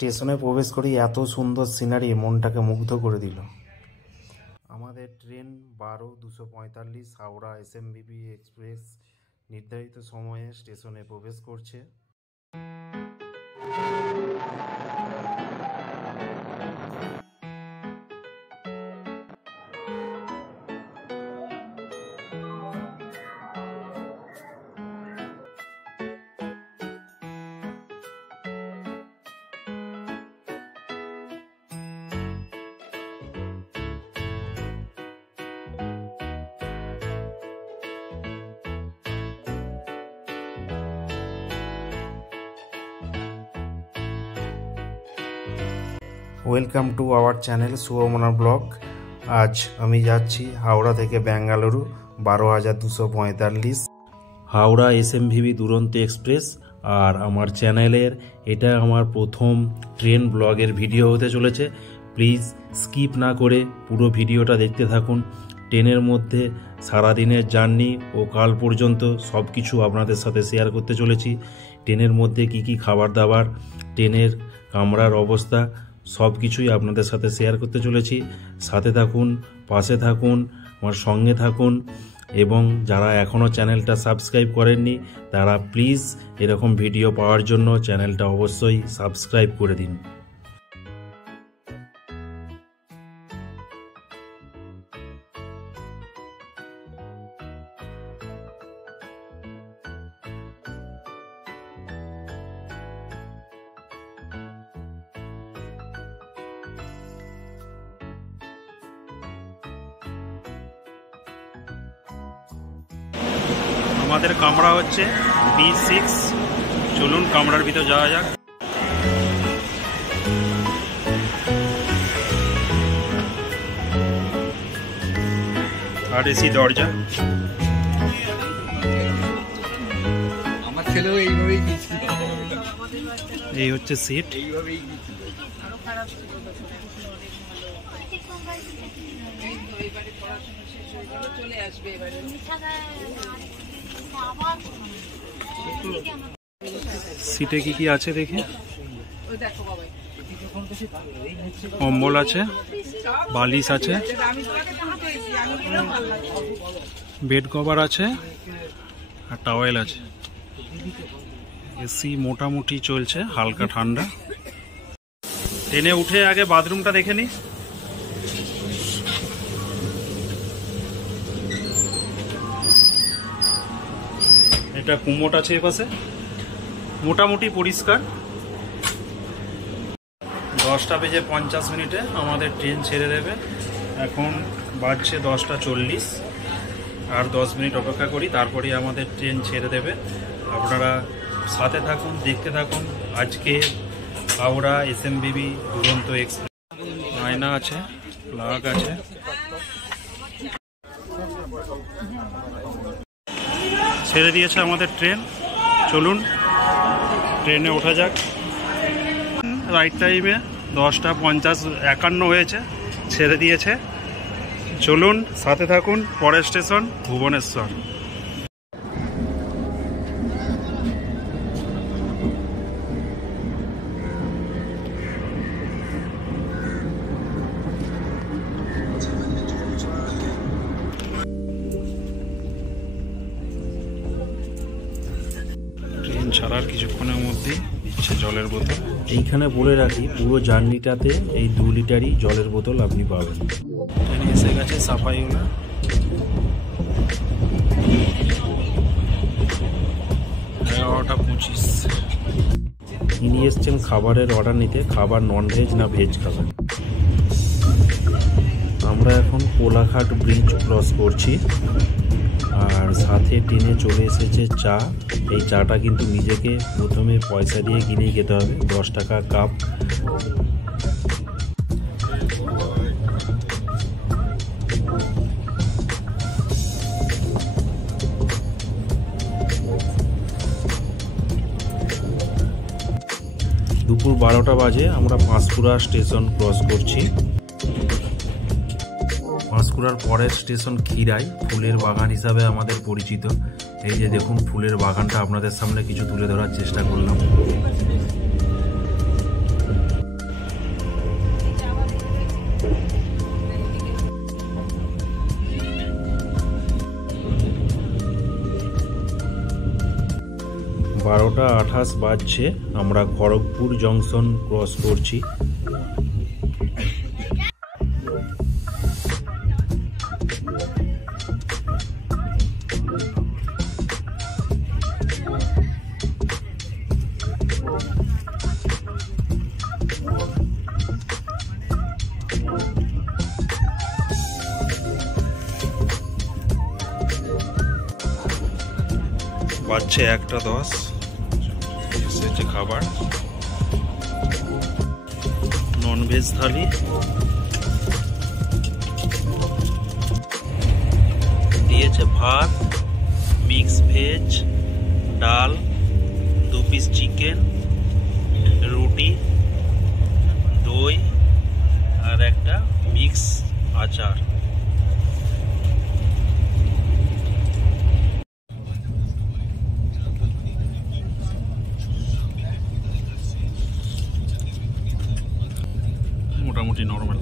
স্টেশনে প্রবেশ করেই এত সুন্দর সিনারি মনটাকে মুগ্ধ করে দিল। আমাদের ট্রেন 12:245 হাওড়া এসএমবিবি এক্সপ্রেস নির্ধারিত সময়ে স্টেশনে প্রবেশ করছে। Welcome to our channel Subhamana blog. আজ আমি যাচ্ছি হাওড়া থেকে বেঙ্গালুরু 12,245 হাওড়া এসএমভিবি দুরন্ত এক্সপ্রেস। আর আমার চ্যানেলের এটা আমার প্রথম ট্রেন ব্লগের ভিডিও হতে চলেছে। প্লিজ স্কিপ না করে পুরো ভিডিওটা দেখতে থাকুন। ট্রেনের মধ্যে সারাদিনের জার্নি ও কাল পর্যন্ত সব কিছু আপনাদের সাথে শেয়ার করতে চলেছি। ট্রেনের মধ্যে কি কি খাবার দাবার, ট্রেনের কামরার অবস্থা সব কিছুই আপনাদের সাথে শেয়ার করতে চলেছি। সাথে থাকুন, পাশে থাকুন, আমার সঙ্গে থাকুন। এবং যারা এখনও চ্যানেলটা সাবস্ক্রাইব করেননি তারা প্লিজ এরকম ভিডিও পাওয়ার জন্য চ্যানেলটা অবশ্যই সাবস্ক্রাইব করে দিন। আমাদের কামরা হচ্ছে B6। চলুন কামরার ভিতর যাওয়া যাক। আর এসি দরজা। আমার ছেলেও এইভাবেই এই হচ্ছে সিট। সিটে কি কি আছে দেখি। কম্বল আছে, বালিশ আছে, বেড কভার আছে আর টাওয়েল আছে। এসি মোটামুটি চলছে, হালকা ঠান্ডা। ট্রেনে উঠে আগে বাথরুমটা দেখে নি। এটা কুমোট আছে এপাশে, মোটামুটি পরিষ্কার। 10:50 আমাদের ট্রেন ছেড়ে দেবে। এখন বাজছে 10:40। আর 10 মিনিট অপেক্ষা করি, তারপরে আমাদের ট্রেন ছেড়ে দেবে। আপনারা সাথে থাকুন, দেখতে থাকুন। আজকে হাওড়া এসএমবিবি দুরন্ত এক্সপ্রেস। আয়না আছে, প্লাগ আছে। ছেড়ে দিয়েছে আমাদের ট্রেন। চলুন ট্রেনে ওঠা যাক। রাইট টাইমে 10:51 হয়েছে, ছেড়ে দিয়েছে। চলুন সাথে থাকুন। পরের স্টেশন ভুবনেশ্বর। ছাড়ার কিছুক্ষণের মধ্যে দিচ্ছে জলের বোতল। এইখানে বলে রাখি, পুরো জার্নিটাতে এই 2 লিটারই জলের বোতল আপনি পাবেন। ট্রেনে এসে গেছে সাফাইওলা। এগারোটা 25। ইনি এসছেন খাবারের অর্ডার নিতে। খাবার নন ভেজ না ভেজ খাবেন? আমরা এখন কোলাঘাট ব্রিজ ক্রস করছি। আর সাথে ট্রেনে চলে এসেছে চা। এই চাটা কিন্তু নিজেকে প্রথমে পয়সা দিয়ে কিনেই খেতে হবে, 10 টাকা কাপ। দুপুর 12টা বাজে। আমরা পাঁশকুড়া স্টেশন ক্রস করছি। পাঁশকুড়ার পরের স্টেশন ক্ষীরাই, ফুলের বাগান হিসাবে আমাদের পরিচিত। এই যে দেখুন ফুলের বাগানটা আপনাদের সামনে কিছু তুলে ধরার চেষ্টা করলাম। 11:28 বাজছে, আমরা খড়গপুর জংশন ক্রস করছি। বাজছে 1:10, এসেছে খাবার, ননভেজ থালি, দিয়েছে ভাত, মিক্স ভেজ, ডাল, 2 পিস চিকেন, রুটি, দই আর একটা মিক্স আচার। মোটামুটি নর্মাল।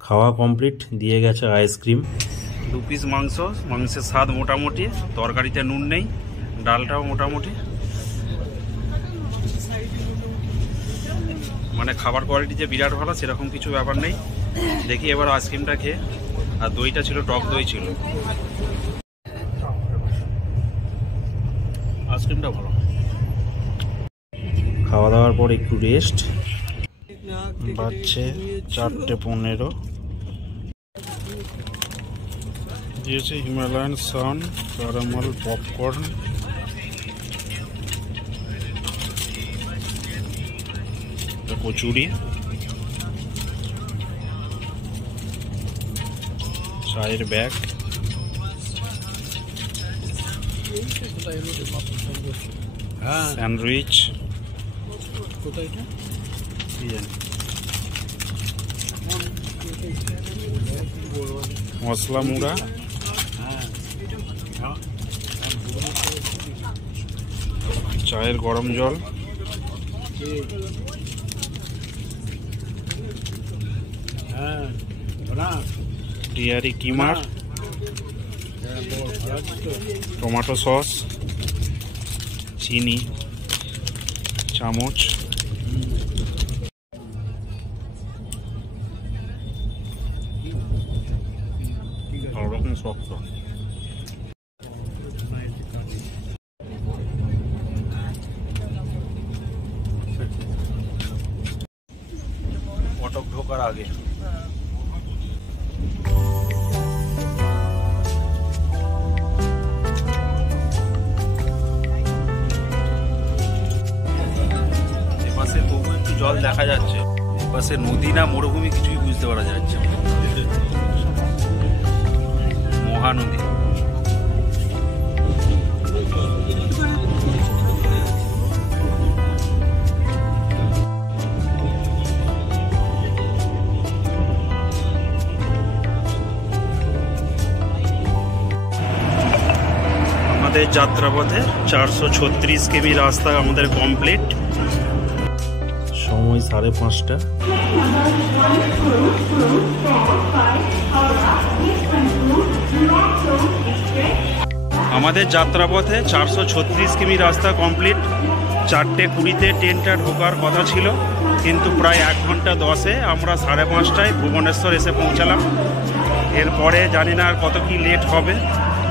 খাওয়া কমপ্লিট, দিয়ে গেছে আইসক্রিম। 2 পিস মাংস, মাংসের স্বাদ মোটামুটি, তরকারিতে নুন নেই, ডালটাও মোটামুটি, মানে খাবার কোয়ালিটি যে বিরাট ভালো সেরকম কিছু ব্যাপার নেই। দেখি এবার আইসক্রিমটা খেয়ে। আর দইটা ছিল, টক দই ছিল, আইসক্রিমটা ভালো। খাওয়া দাওয়ার পর একটু রেস্ট। বাজছে 4:15। দিয়েছে হিমালয়ান সান, ক্যারামেল পপকর্ন, কচুরি, চায়ের ব্যাগ, স্যান্ডউইচ, মশলা মুড়া, চায়ের গরম জল, ডিয়ারি কিমার, টমেটো সস, চিনি, চামচ, ভালো রকম শক্ত। ফটক ঢোকার আগে এপাশে তবু একটু জল দেখা যাচ্ছে, এপাশে নদী না মরুভূমি কিছুই বুঝতে পারা যাচ্ছে। মহানদী। আমাদের যাত্রাপথে 436 কিমি রাস্তা আমাদের কমপ্লিট। সময় 5:30। আমাদের যাত্রাপথে 436 কিমি রাস্তা কমপ্লিট। 4:20-তে ট্রেনটা ঢোকার কথা ছিল, কিন্তু প্রায় 1 ঘন্টা 10-এ আমরা 5:30টায় ভুবনেশ্বর এসে পৌঁছালাম। এরপরে জানি না আর কত কি লেট হবে।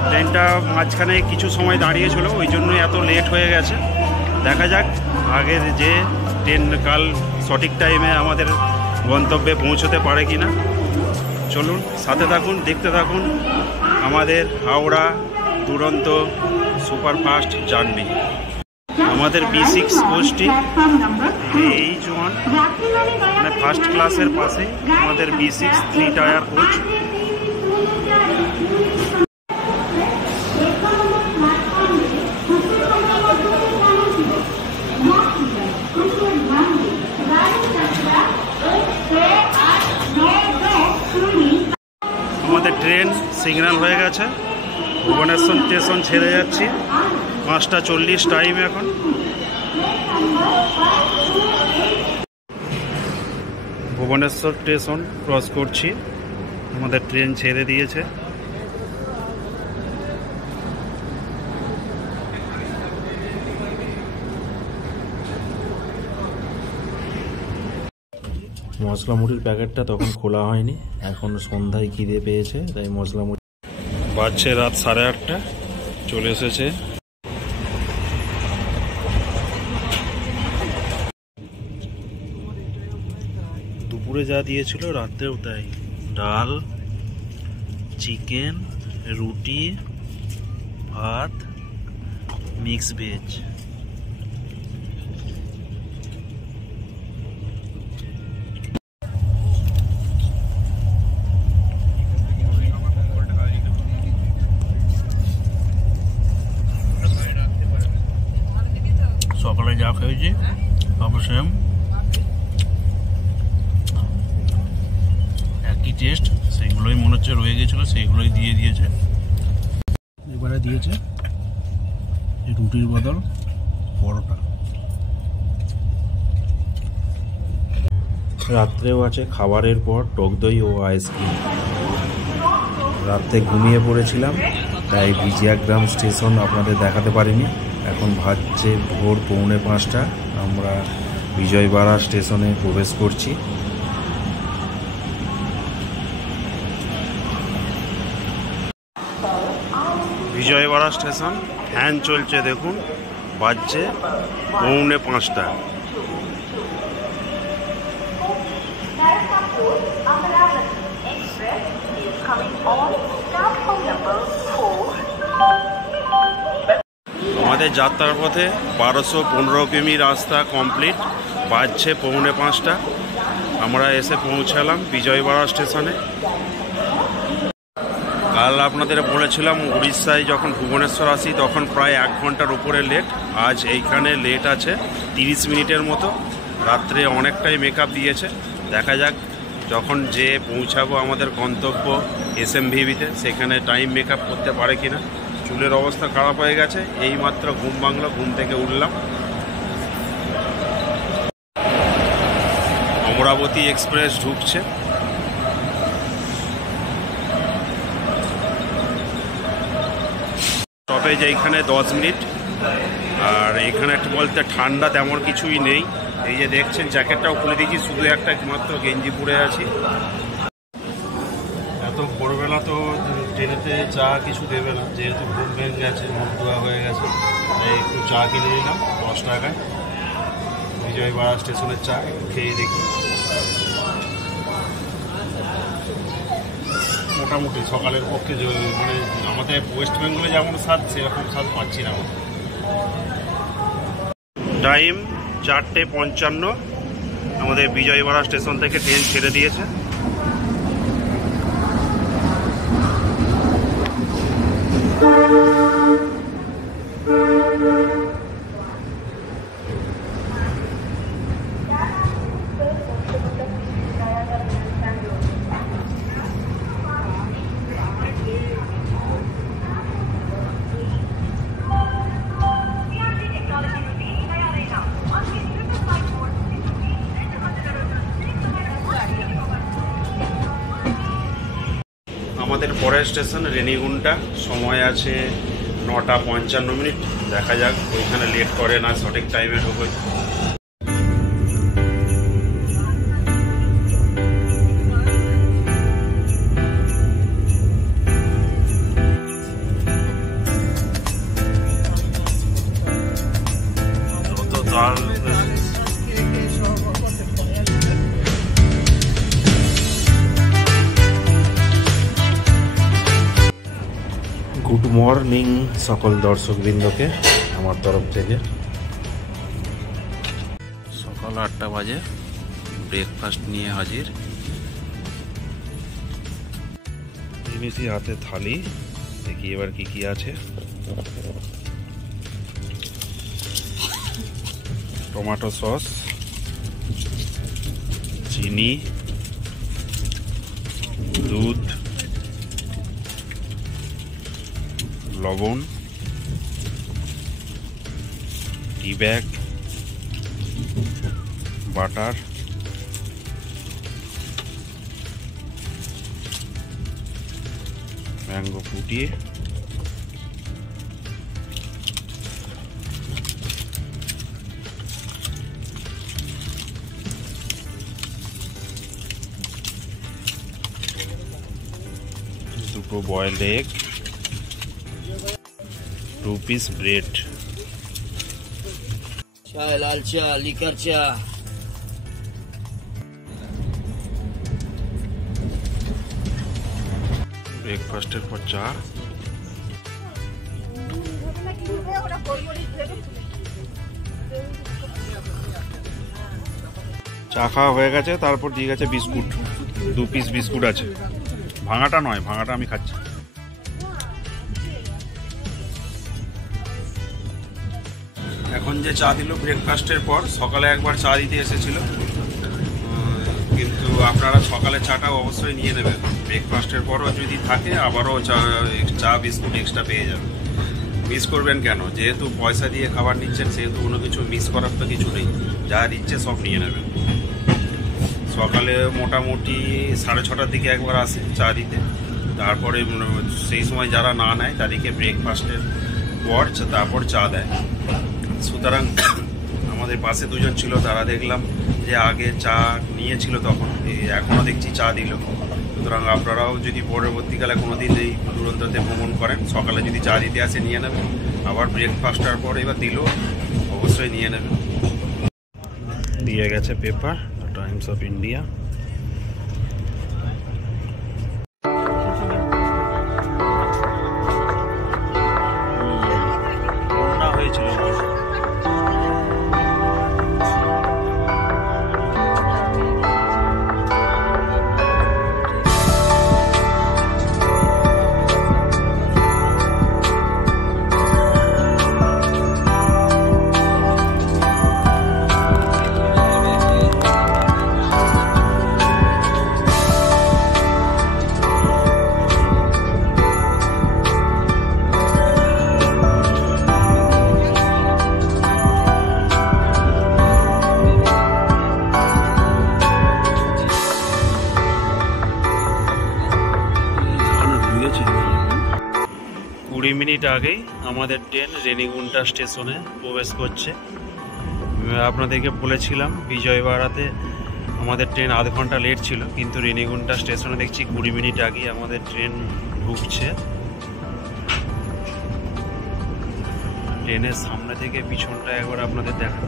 ট্রেনটা মাঝখানে কিছু সময় দাঁড়িয়েছিল, ওই জন্য এত লেট হয়ে গেছে। দেখা যাক আগের যে ট্রেন কাল সঠিক টাইমে আমাদের গন্তব্যে পৌঁছতে পারে কি না। চলুন সাথে থাকুন, দেখতে থাকুন আমাদের হাওড়া দুরন্ত সুপারফাস্ট জার্নি। আমাদের B6 কোচটি H1 মানে ফার্স্ট ক্লাসের পাশে আমাদের B6 3 টায়ার কোচ। আমাদের ট্রেন সিগন্যাল হয়ে গেছে, ভুবনেশ্বর স্টেশন ছেড়ে যাচ্ছি। 5:40 টাইম এখন। ভুবনেশ্বর স্টেশন ক্রস করছি। আমাদের ট্রেন ছেড়ে দিয়েছে। মশলা মুড়ির প্যাকেটটা তখন খোলা হয়নি, এখন সন্ধ্যায় খিদে পেয়েছে তাই মশলা মুড়ি। বাজছে রাত 8:30, চলে এসেছে। দুপুরে যা দিয়েছিল রাত্রেও তাই, ডাল, চিকেন, রুটি, ভাত, মিক্স ভেজ। সকালে যা খেয়েছি সব সেম, একই টেস্ট, সেইগুলোই মনে হচ্ছে রয়ে গেছিলো, সেইগুলোই দিয়ে দিয়েছে। এবারে দিয়েছে রুটির বদল পরোটা। রাত্রেও আছে খাবারের পর টক দই ও আইসক্রিম। রাত্রে ঘুমিয়ে পড়েছিলাম তাই বিজয়াগ্রাম স্টেশন আপনাদের দেখাতে পারিনি। এখন ভাজছে ভোর 4:45, আমরা বিজয়বাড়া স্টেশনে প্রবেশ করছি। বিজয়বাড়া স্টেশন, ফ্যান চলছে দেখুন, বাজছে 4:45। আমাদের যাত্রার পথে 1215 কিমি রাস্তা কমপ্লিট, বাজছে 4:45। আমরা এসে পৌঁছালাম বিজয়বাড়া স্টেশনে। কাল আপনাদের বলেছিলাম উড়িষ্যায় যখন ভুবনেশ্বর আসি তখন প্রায় 1 ঘন্টার উপরে লেট, আজ এইখানে লেট আছে 30 মিনিটের মতো। রাত্রে অনেকটাই মেকআপ দিয়েছে, দেখা যাক যখন যে পৌঁছাবো আমাদের গন্তব্য এসএমভিভিতে সেখানে টাইম মেকআপ করতে পারে কিনা। চুলের অবস্থা খারাপ হয়ে গেছে, এইমাত্র ঘুম ভাঙলো, ঘুম থেকে উঠলাম। অমরাবতী এক্সপ্রেস ঢুকছে। স্টপেজ এইখানে 10 মিনিট। আর এখানে একটা বলতে ঠান্ডা তেমন কিছুই নেই, এই যে দেখছেন জ্যাকেটটাও খুলে দিয়েছি, শুধু একটা মাত্র গেঞ্জি পরে আছি। এত ভোরবেলা তো ট্রেনেতে চা কিছু দেবে না, যেহেতু ঘুম ভেঙে গেছে, মুখ ধোয়া হয়ে গেছে, তাই একটু চা কিনে নিলাম 10 টাকায়। বিজয়বাড়া স্টেশনের চা একটু খেয়ে দেখি। মোটামুটি সকালের পক্ষে মানে আমাদের ওয়েস্ট বেঙ্গলে যেমন স্বাদ সেরকম স্বাদ পাচ্ছি না। টাইম 4:55, আমাদের বিজয়বাড়া স্টেশন থেকে ট্রেন ছেড়ে দিয়েছে। আমাদের পরের স্টেশন রেনিগুন্টা, সময় আছে 9:55। দেখা যাক ওইখানে লেট করে না, সঠিক টাইমে ঢোকে। গুড মর্নিং সকল দর্শকবৃন্দকে আমার তরফ থেকে। সকাল 8টা বাজে, ব্রেকফাস্ট নিয়ে হাজির। এনেছি হাতে থালি, দেখি এবার কি কি আছে। টমেটো সস, চিনি, দুধ, লবণ, টি ব্যাগ, বাটার, ম্যাঙ্গো ফুটিয়ে দুটো বয়েলড এগ, 2 piece ব্রেড, চা, লাল চা, লিকার চা। ব্রেকফাস্টের পর চা। চা খাওয়া হয়ে গেছে, তারপর দিয়ে গেছে বিস্কুট, 2 piece বিস্কুট আছে, ভাঙাটা নয়, ভাঙাটা আমি খাচ্ছি। এখন যে চা দিল ব্রেকফাস্টের পর, সকালে একবার চা দিতে এসেছিল, কিন্তু আপনারা সকালে চাটা অবশ্যই নিয়ে নেবেন। ব্রেকফাস্টের পরও যদি থাকে আবারও চা বিস্কুট এক্সট্রা পেয়ে যাবেন। মিস করবেন কেন? যেহেতু পয়সা দিয়ে খাবার নিচ্ছেন, সেহেতু কোনো কিছু মিস করার তো কিছু নেই, যা দিচ্ছে সব নিয়ে নেবেন। সকালে মোটামুটি 6:30টার দিকে একবার আসে চা দিতে, তারপরে সেই সময় যারা না নেয় তাদেরকে ব্রেকফাস্টের পর তারপর চা দেয়। সুতরাং আমাদের পাশে দুজন ছিল, তারা দেখলাম যে আগে চা নিয়েছিল, তখন এখনও দেখছি চা দিল। সুতরাং আপনারাও যদি পরবর্তীকালে কোনো দিন এই দূরন্ততে ভ্রমণ করেন, সকালে যদি চা দিতে আসে নিয়ে নেবেন, আবার ব্রেকফাস্টের পর এবার দিল অবশ্যই নিয়ে নেবেন। দিয়ে গেছে পেপার, টাইমস অফ ইন্ডিয়া। বন্যা হয়েছিল মিনিট আগেই আমাদের ট্রেন রেনিগুন্টা স্টেশনে প্রবেশ করছে। আপনাদেরকে বলেছিলাম বিজয়বাড়াতে আমাদের ট্রেন আধ ঘন্টা লেট ছিল, কিন্তু রেনিগুন্টা স্টেশনে দেখছি 20 মিনিট আগেই আমাদের ট্রেন ঢুকছে। ট্রেনের সামনে থেকে পিছনটা একবার আপনাদের দেখা।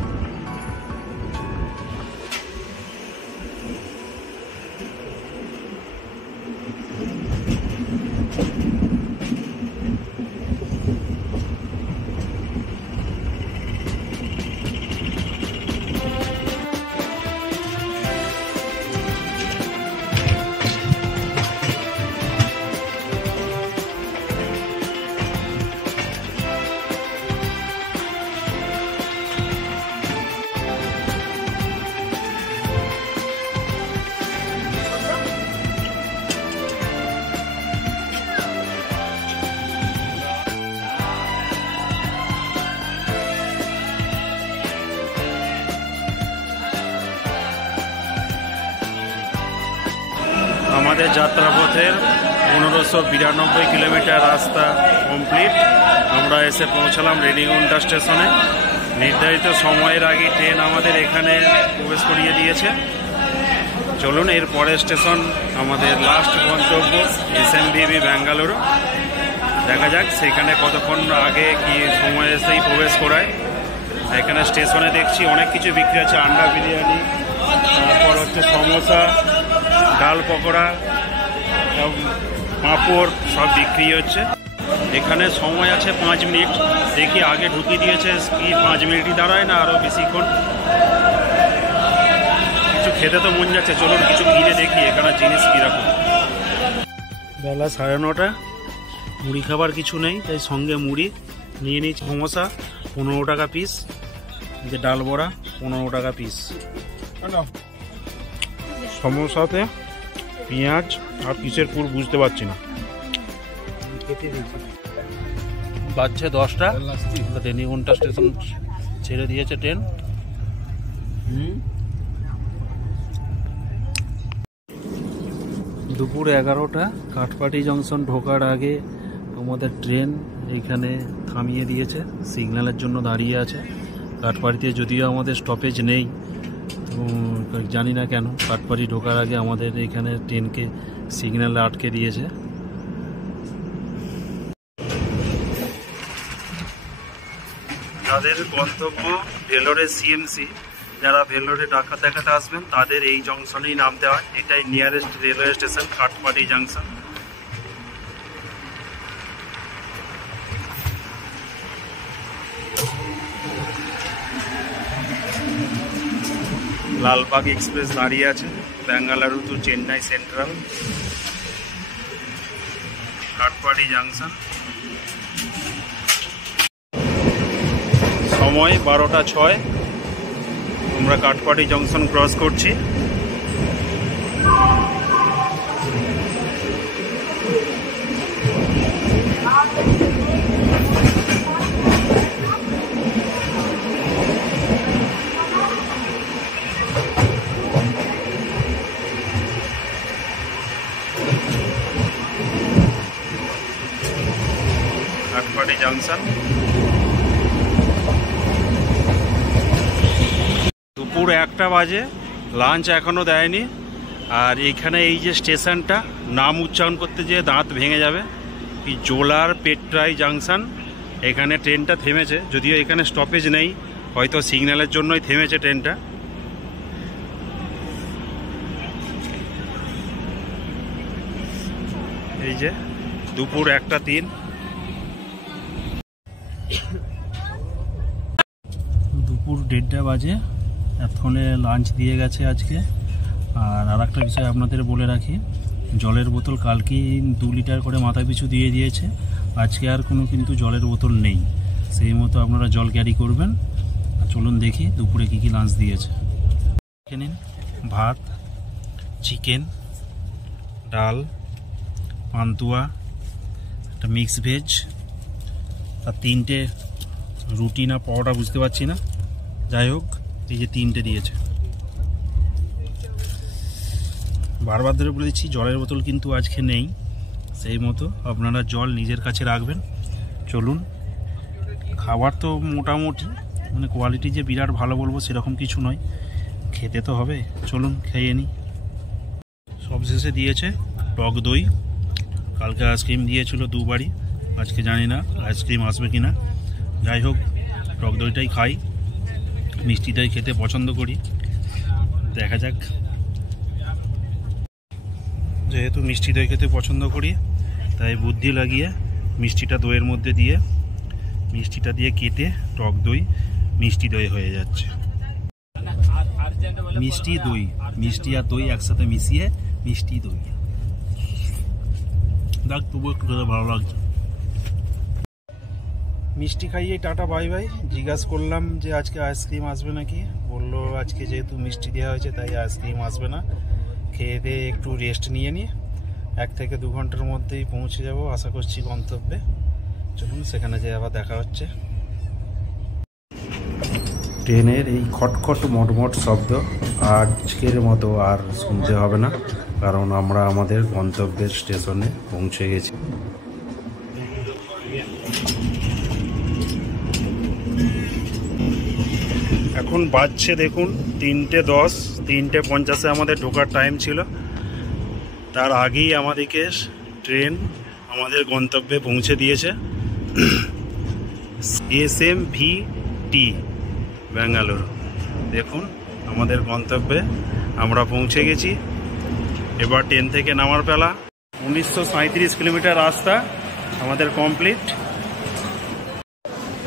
আমাদের যাত্রাপথের 1592 কিলোমিটার রাস্তা কমপ্লিট। আমরা এসে পৌঁছালাম রেনিগুন্টা স্টেশনে। নির্ধারিত সময়ের আগে ট্রেন আমাদের এখানে প্রবেশ করিয়ে দিয়েছে। চলুন এর পরের স্টেশন আমাদের লাস্ট গন্তব্য এসএমভিভি ব্যাঙ্গালুরু। দেখা যাক সেখানে কতক্ষণ আগে কি সময় এসেই প্রবেশ করায়। এখানে স্টেশনে দেখছি অনেক কিছু বিক্রি আছে, আন্ডা বিরিয়ানি, তারপর হচ্ছে সমোসা, ডাল পকোড়া, পাঁপড় সব বিক্রি হচ্ছে। এখানে সময় আছে 5 মিনিট। দেখি আগে ঢুকিয়ে দিয়েছে কি 5 মিনিটই দাঁড়ায় না আরও বেশিক্ষণ। কিছু খেতে তো মন যাচ্ছে, চলুন কিছু কিনে দেখি এখানে জিনিস কীরকম। বেলা 9:30, মুড়ি খাবার কিছু নেই, তাই সঙ্গে মুড়ি নিয়ে নিচ্ছি। সমোসা 15 টাকা পিস, যে ডাল বড়া 15 টাকা পিস। সমোসাতে পেঁয়াজ আর কিসের পুর বুঝতে পারছি না। বাজছে 10টা, রেনিগুন্টা স্টেশন ছেড়ে দিয়েছে ট্রেন। দুপুর 11টা, কাঠপাটি জংশন ঢোকার আগে আমাদের ট্রেন এইখানে থামিয়ে দিয়েছে, সিগন্যালের জন্য দাঁড়িয়ে আছে। কাঠপাটিতে যদিও আমাদের স্টপেজ নেই, তো জানি না কেন কাঠপাটি ঢোকার আগে আমাদের এখানে ট্রেনকে সিগন্যালে আটকে দিয়েছে। তাদের গন্তব্য ভেলোরে সিএমসি। যারা ভেলোরে ডাক্তার দেখাতে আসবেন তাদের এই জংশনেই নামতে হয়। এটাই nearest railway station, Katpadi junction. Lalbagh express দাঁড়িয়ে আছে, Bengaluru to Chennai central, Katpadi junction. সময় 12টা 6। আমরা কাঠপাটি জংশন ক্রস করছি। কাঠপাটি জংশন। দুপুর 1টা বাজে, লাঞ্চ এখনও দেয়নি। আর এখানে এই যে স্টেশনটা, নাম উচ্চারণ করতে যেয়ে দাঁত ভেঙে যাবে, এই জোলার পেট্রাই জাংশন। এখানে ট্রেনটা থেমেছে, যদিও এখানে স্টপেজ নেই, হয়তো সিগন্যালের জন্যই থেমেছে ট্রেনটা। এই যে দুপুর 1টা 3। দুপুর 1:30 বাজে, এতক্ষণে লাঞ্চ দিয়ে গেছে আজকে। আর একটা বিষয় আপনাদের বলে রাখি, জলের বোতল কালকে 2 লিটার করে মাথা পিছু দিয়ে দিয়েছে, আজকে আর কোনো কিন্তু জলের বোতল নেই। সেই মতো আপনারা জল ক্যারি করবেন। চলুন দেখি দুপুরে কি কি লাঞ্চ দিয়েছে। এখানে ভাত, চিকেন, ডাল, পান্তুয়া, একটা মিক্স ভেজ, আর 3টে রুটি না পরোটা বুঝতে পারছি না, যাই হোক এই যে 3টে দিয়েছে। বারবার ধরে বলে দিচ্ছি জলের বোতল কিন্তু আজকে নেই, সেই মতো আপনারা জল নিজের কাছে রাখবেন। চলুন, খাবার তো মোটামুটি, মানে কোয়ালিটি যে বিরাট ভালো বলবো সেরকম কিছু নয়, খেতে তো হবে। চলুন খেয়ে নিই। সবশেষে দিয়েছে টক দই। কালকে আইসক্রিম দিয়েছিল 2 বারই, আজকে জানি না আইসক্রিম আসবে কিনা। যাই হোক টক দইটাই খাই, মিষ্টি দই খেতে পছন্দ করি, দেখা যাক। যেহেতু মিষ্টি দই খেতে পছন্দ করি তাই বুদ্ধি লাগিয়ে মিষ্টিটা দইয়ের মধ্যে দিয়ে, মিষ্টিটা দিয়ে কেটে টক দই মিষ্টি দই হয়ে যাচ্ছে। মিষ্টি দই, মিষ্টি আর দই একসাথে মিশিয়ে মিষ্টি দই। দেখ তবু একটু খেতে ভালো লাগছে। মিষ্টি খাইয়ে টাটা বাই বাই। জিজ্ঞাসা করলাম যে আজকে আইসক্রিম আসবে নাকি, বললো আজকে যেহেতু মিষ্টি দেওয়া হয়েছে তাই আইসক্রিম আসবে না। খেয়ে দিয়ে একটু রেস্ট নিয়ে নিয়ে 1 থেকে 2 ঘন্টার মধ্যেই পৌঁছে যাব আশা করছি গন্তব্যে। চলুন সেখানে যেয়ে আবার দেখা হচ্ছে। ট্রেনের এই খটখট মটমট শব্দ আজকের মতো আর শুনতে হবে না, কারণ আমরা আমাদের গন্তব্যের স্টেশনে পৌঁছে গেছি। এখন বাজছে দেখুন 3টে 10, 3টে 50-এ আমাদের ঢোকার টাইম ছিল। তার আগেই আমাদেরকে ট্রেন আমাদের গন্তব্যে পৌঁছে দিয়েছে। SMVT বেঙ্গালুরু। দেখুন আমাদের গন্তব্যে আমরা পৌঁছে গেছি। এবার ট্রেন থেকে নামার বেলা। 1937 কিলোমিটার রাস্তা আমাদের কমপ্লিট।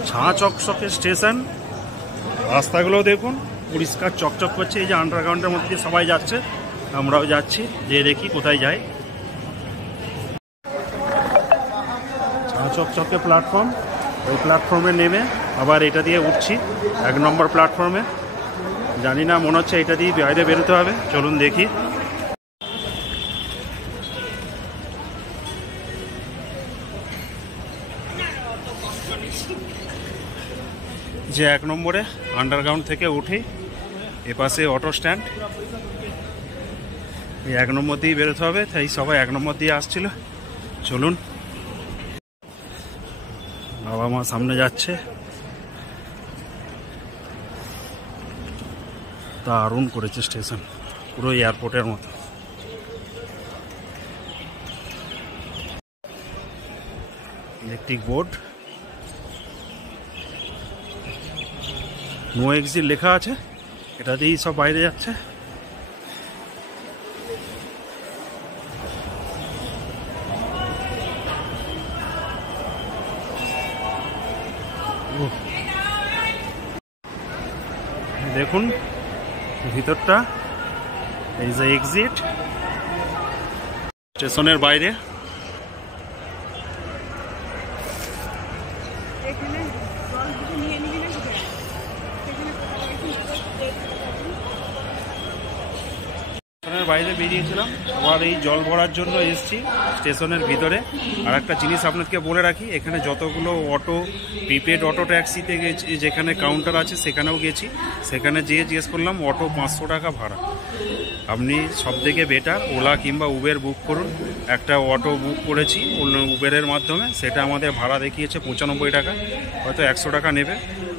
ছাঁ চকচকে স্টেশন, রাস্তাগুলো দেখুন পরিষ্কার চকচক করছে। এই যে আন্ডারগ্রাউন্ডের মধ্যে দিয়ে সবাই যাচ্ছে, আমরাও যাচ্ছি, যে দেখি কোথায় যাই। ছাঁ চকচকে প্ল্যাটফর্ম, ওই প্ল্যাটফর্মে নেমে আবার এটা দিয়ে উঠছি 1 নম্বর প্ল্যাটফর্মে। জানি না, মনে হচ্ছে এটা দিয়ে বাইরে বেরোতে হবে। চলুন দেখি। যে 1 নম্বরে আন্ডারগ্রাউন্ড থেকে উঠি, এপাশে অটো স্ট্যান্ড। এই 1 নম্বর দিয়েই বেরোতে হবে, তাই সবাই 1 নম্বর দিয়ে আসছিল। চলুন, বাবা মা সামনে যাচ্ছে। দারুণ করেছে স্টেশন, পুরো এয়ারপোর্টের মতো। ইলেকট্রিক বোর্ড, নো এক্সিট লেখা আছে, এটা দিয়েই সব বাইরে যাচ্ছে। দেখুন ভিতরটা, এই যে এক্সিট স্টেশনের বাইরে। বাইরে বেরিয়েছিলাম, আবার এই জল ভরার জন্য এসেছি স্টেশনের ভিতরে। আর একটা জিনিস আপনাদেরকে বলে রাখি, এখানে যতগুলো অটো, প্রিপেড অটো ট্যাক্সিতে গেছি, যেখানে কাউন্টার আছে সেখানেও গেছি, সেখানে যেয়ে জিজ্ঞেস করলাম অটো 500 টাকা ভাড়া। আপনি সব থেকে বেটার ওলা কিংবা উবের বুক করুন। একটা অটো বুক করেছি উবেরের মাধ্যমে, সেটা আমাদের ভাড়া দেখিয়েছে 95 টাকা, হয়তো 100 টাকা নেবে।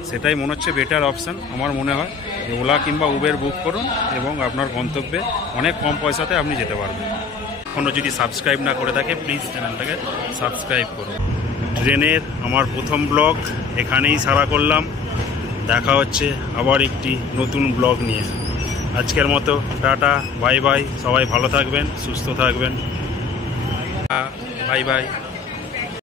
সেটাই মনে হচ্ছে বেটার অপশান আমার মনে হয়। ওলা কিংবা উবের বুক করুন এবং আপনার গন্তব্যে অনেক কম পয়সাতে আপনি যেতে পারবেন। এখনও যদি সাবস্ক্রাইব না করে থাকে প্লিজ চ্যানেলটাকে সাবস্ক্রাইব করুন। ট্রেনের আমার প্রথম ব্লগ এখানেই সারা করলাম। দেখা হচ্ছে আবার একটি নতুন ব্লগ নিয়ে। আজকের মতো টাটা, বাই বাই। সবাই ভালো থাকবেন, সুস্থ থাকবেন। Bye bye.